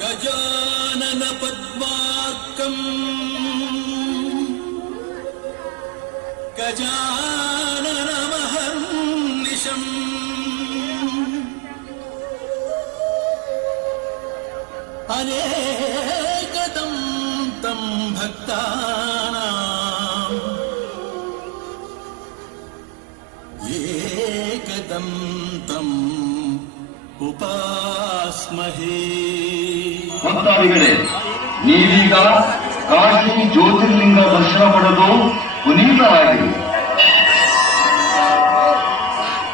अगजानन पद्मार्कम् गजाननमहर्निशम् अनेकदं तं भक्तानां एकदं तम् उपास्महे। ಭಕ್ತಾದಿಗಳೇ, ನೀವೀಗ ಕಾಶಿ ಜ್ಯೋತಿರ್ಲಿಂಗ ದರ್ಶನ ಪಡೆದು ಪುನೀತರಾಗಿರಿ.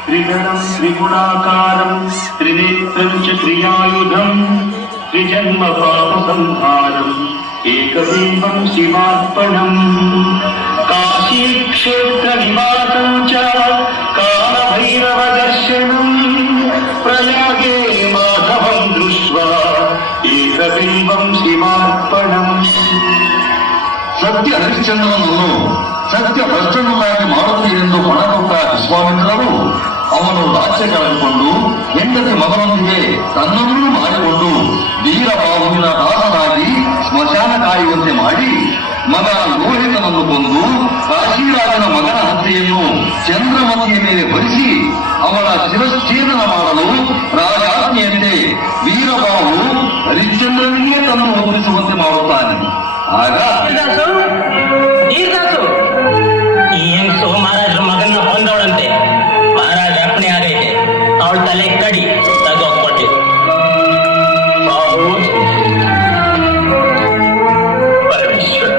ತ್ರಿಗಣಂ ತ್ರಿಗುಣಾಕಾರಂ ತ್ರಿನೇತ್ರಂ ಚ ತ್ರಿಯಾಯುಧಂ ತ್ರಿಜನ್ಮ ಪಾಪ ಸಂಹಾರಂ ಏಕಬಿಂಬಂ ಶಿವಾರ್ಪಣಂ ಕಾಶಿ ಕ್ಷೇತ್ರ ನಿವಾಸಂ ಚ ಕಾಲಭೈರವ ದರ್ಶನಂ ಪ್ರಯಾಗೆ ಮಾಧವಂ ದೃಶ್ವಾ ಏಕಬಿಂಬಂ ಶಿವಾರ್ಪಣಂ. ಸತ್ಯ ಹರಿಶ್ಚಂದ್ರನನ್ನು ಸತ್ಯ ಭ್ರಷ್ಟನನ್ನಾಗಿ ಮಾಡುತ್ತೆ ಎಂದು ಪಣಕೊಟ್ಟ ವಿಶ್ವಾಮಿತ್ರರು ಅವನು ರಾಜ್ಯ ಕಳೆದುಕೊಂಡು ಹೆಂಡತಿ ಮಗನೊಂದಿಗೆ ತನ್ನನ್ನು ಮಾಡಿಕೊಂಡು ವೀರಬಾಹುವಿನ ದಾಸನಾಗಿ ಸ್ಮಶಾನ ಕಾಯುವಂತೆ ಮಾಡಿ ಮಗ ಲೋಹಿತನನ್ನು ಕೊಂದು ಕಾಶಿರಾಜನ ಮಗನ ಹತ್ಯೆಯನ್ನು ಚಂದ್ರಮತಿಯ ಮೇಲೆ ಭರಿಸಿ ಅವಳ ಶಿರಶ್ಛೇದನ ಮಾಡಲು ರಾಜಾಜ್ಞೆಯಂತೆ ವೀರಬಾಹು ಹರಿಶ್ಚಂದ್ರನಿಗೆ ತನ್ನು ಒಪ್ಪಿಸುವಂತೆ ಮಾಡುತ್ತಾನೆ. ಆಗ ಏನ್ ಮಹಾರಾಜರ ಮಗನ ಹೊಂದವಳಂತೆ. ಮಹಾರಾಜ ಅಪ್ಪಣೆ ಆಗೈತೆ, ಅವಳ ತಲೆ ಕಡಿ ತಗೋಕೊಟ್ಟಿ. ಪರಮೇಶ್ವರ,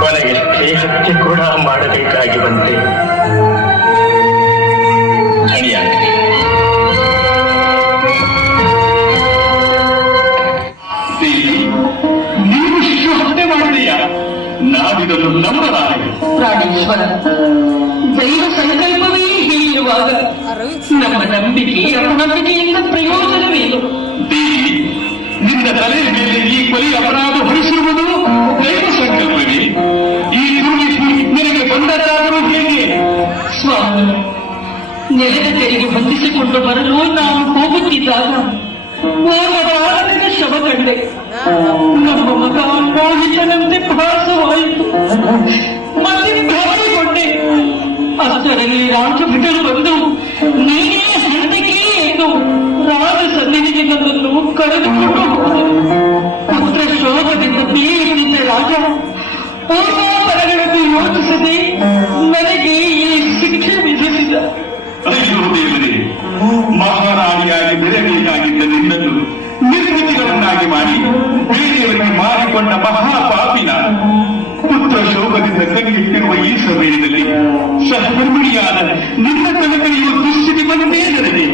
ಕೊನೆಗೆ ಸ್ನೇಹಕ್ಕೆ ಕೂಡ ಮಾಡಬೇಕಾಗಿ ಬಂತೆ. ಸರಿಯಾಗಿದೆ. ನೀವು ಶಿಶು ಹತ್ಯೆ ಮಾಡಿದೆಯಾ? ನಾವಿದನ್ನು ನಂಬಲಾರೆ. ಪ್ರಾಣೇಶ್ವರ, ದೈವ ಸಂಕಲ್ಪವೇ ಹೀಗಿರುವಾಗ ನಮ್ಮ ನಂಬಿಕೆ ಅಪನಂಬಿಕೆಯಿಂದ ಪ್ರಯೋಜನವೇನು? ದೇವಿ, ನಿನ್ನ ತಲೆಯ ಮೇಲೆ ಈ ಕೊಲೆ ಅಪರಾಧ ಹೊರಿಸಿರುವುದು ದೈವ ಸಂಕಲ್ಪವೇ? ಈ ದುರ್ವಿಧಿ ನಿನಗೆ ಬಂದದ್ದಾದರೂ ಹೇಗೆ? ಸ್ವಾಮಿ, ನೆಲದ ತೆರಿಗೆ ಬಂಧಿಸಿಕೊಂಡು ಬರಲು ನಾವು ಹೋಗುತ್ತಿದ್ದಾಗ ಓರ್ವ ಬಾಲಕನ ಶವ ಕಂಡೆ. ನಮ್ಮ ಮಗ ಮೋಹಿತನಂತೆ ಭಾಸವಾಯಿತು. ಮತ್ತೆ ಭ್ರಮೆಗೊಂಡೆ. ಅಷ್ಟರಲ್ಲಿ ರಾಜಭಟರು ಬಂದು ನೀನೇ ಹಂತಕೇ ಎಂದು ರಾಜ ಸನ್ನಿಧಿಗೆ ನನ್ನನ್ನು ಕರೆದುಕೊಂಡು ಹೋದರು. ಪುತ್ರ ಶೋಭದಿಂದ ಬೀಳುತ್ತಿದ್ದ ರಾಜ ಪೂರ್ವಾಪರಗಳನ್ನು ಯೋಚಿಸದೆ ನನಗೆ ಈ ಶಿಕ್ಷೆ ವಿಧಿಸಿದ. ಅಯ್ಯೋ ದೇವರೇ, ಮಹಾರಾಣಿಯಾಗಿ ಬೆಳೆಯಬೇಕಾಗಿದ್ದ ನಿನ್ನನ್ನು ನಿರ್ಮಿತಿಗಳನ್ನಾಗಿ ಮಾಡಿ ಬೇರೆಯವರಿಗೆ ಮಾರಿಕೊಂಡ ಮಹಾಪಾಪಿನ ಪುತ್ರ ಶೋಭದಿಂದ ಕಣ್ಣಿಟ್ಟಿರುವ ಈ ಸಮಯದಲ್ಲಿ ಸಹಧರ್ಮಿಣಿಯಾದ ನಿನ್ನ ಕನಕರಿಯುವ ದುಸ್ಥಿತಿ ಬಂದೇ ನನಗೆ.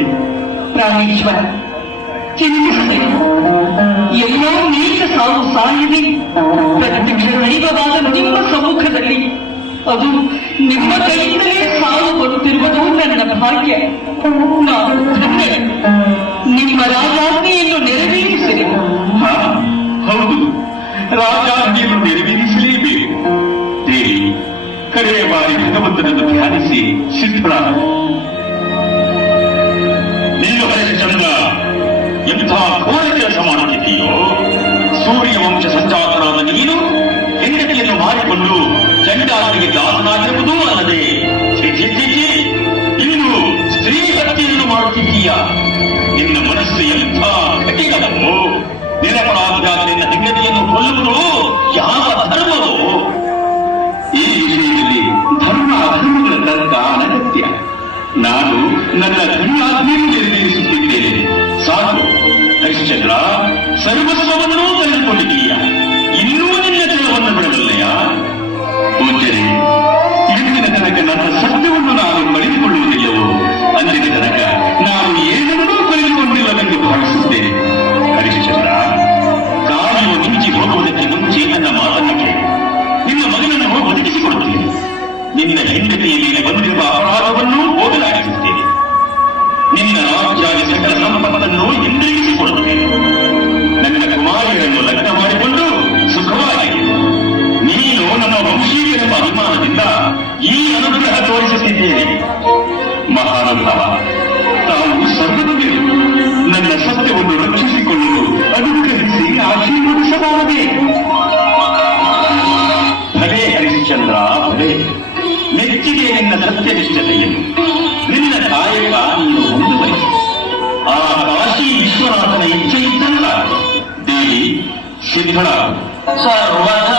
ಪ್ರಾಣೇಶ್ವರ, ಚಿಂತಿಸಬೇಕು. ಎಲ್ಲೋ ನೀಚ ಸಾವು ಸಾಯದೆ ಪ್ರತ್ಯಕ್ಷ ದೈವವಾದ ನಿಮ್ಮ ಸಮ್ಮುಖದಲ್ಲಿ ಅದು ನಿಮ್ಮ ಕೈಯಿಂದಲೇ ಸಾವು ಬರುತ್ತಿರುವುದು ನನ್ನ ಭಾಗ್ಯ. ನಾನು ಧನ್ಯ. ನಿಮ್ಮ ರಾಜಾಜ್ಞೆಯನ್ನು ನೆರವೇರಿಸಿದೆ. ಹೌದು, ರಾಜಾಜ್ಞೆಯನ್ನು ನೆರವೇರಿಸಲೇಬೇಕು. ದೇವಿ, ಕಡೆಯ ಬಾರಿ ಭಗವಂತನನ್ನು ಧ್ಯಾನಿಸಿ ಸಿದ್ಧರಾದ. ನೀನು ಹರಿಶ್ಚಂದ್ರ ಎಂಥ ಘೋರ ಕೆಲಸ ಮಾಡುತ್ತಿದ್ದೀಯೋ. ಸೂರ್ಯ ವಂಶ ಸಂಜಾತನಾದ ನೀನು ಹೆಂಡತಿಯನ್ನು ಮಾರಿಕೊಂಡು ಚಂಡಾಲನಿಗೆ ದಾಸನಾಗಿರುವುದೂ ಅಲ್ಲದೆ ಇನ್ನು ಸ್ತ್ರೀ ಹತ್ಯೆಯನ್ನು ಮಾಡುತ್ತಿದ್ದೀಯ. ನಿನ್ನ ಮನಸ್ಸು ಎಂಥ ಕಠಿಣವೋ. ನಿರಪರಾಧಿಯಾದ ನಿನ್ನ ಹೆಂಡತಿಯನ್ನು ಕೊಲ್ಲುವುದು ಯಾವ ಧರ್ಮವೋ? ಈ ವಿಷಯದಲ್ಲಿ ಧರ್ಮ ಅಧರ್ಮಗಳ ತರ್ಕ ಅನಗತ್ಯ. ನಾನು ನನ್ನ ಧರ್ಮಾಜ್ಞೆಯನ್ನು ನೆರವೇರಿಸುತ್ತಿದ್ದೇನೆ. ಸಾಕು ಹರಿಶ್ಚಂದ್ರ, ಸರ್ವಸ್ವವನ್ನೂ ಕಳೆದುಕೊಂಡಿದ್ದೀಯ. ಇನ್ನೂ ನಿನ್ನ ಜಲವನ್ನು ಬಿಡಬಲ್ಲೆಯ? ಪೂಜ್ಯರೇ, ಇಂದಿನ ತನಕ ನನ್ನ ಸತ್ಯವನ್ನು ನಾನು ಕಳೆದುಕೊಳ್ಳುವುದಿಲ್ಲವೋ ಅಂದಿನ ತನಕ ನಾನು ಏನನ್ನೂ ಕಳೆದುಕೊಂಡಿಲ್ಲವೆಂದು ಭಾವಿಸುತ್ತೇನೆ. ಹರಿಶ್ಚಂದ್ರ, ಕಾಯುವ ಮಿಂಚಿ ಹೋಗುವುದಕ್ಕೆ ಮುಂಚೆ ನನ್ನ ಮಾತನ್ನು ಕೇಳಿ ನಿನ್ನ ಮಗನನ್ನು ಬದುಕಿಸಿಕೊಡುತ್ತೇನೆ. ನಿನ್ನ ಹೆಂಡತಿಯ ಮೇಲೆ ಬಂದಿರುವ ಅಪರಾಧವನ್ನು ಹೋಗಲಾಡಿಸುತ್ತೇನೆ. ನಿನ್ನ ರಾಜ್ಯಾದಿ ಸಕಲ ಸಂಪತ್ತನ್ನು ಹಿಂದಿರುಗಿಸಿಕೊಡುತ್ತೇನೆ. ನನ್ನ ಕುಮಾರಿಯನ್ನು ಲಗ್ನ ಮಾಡಿಕೊಂಡು ಸರ್ವಥ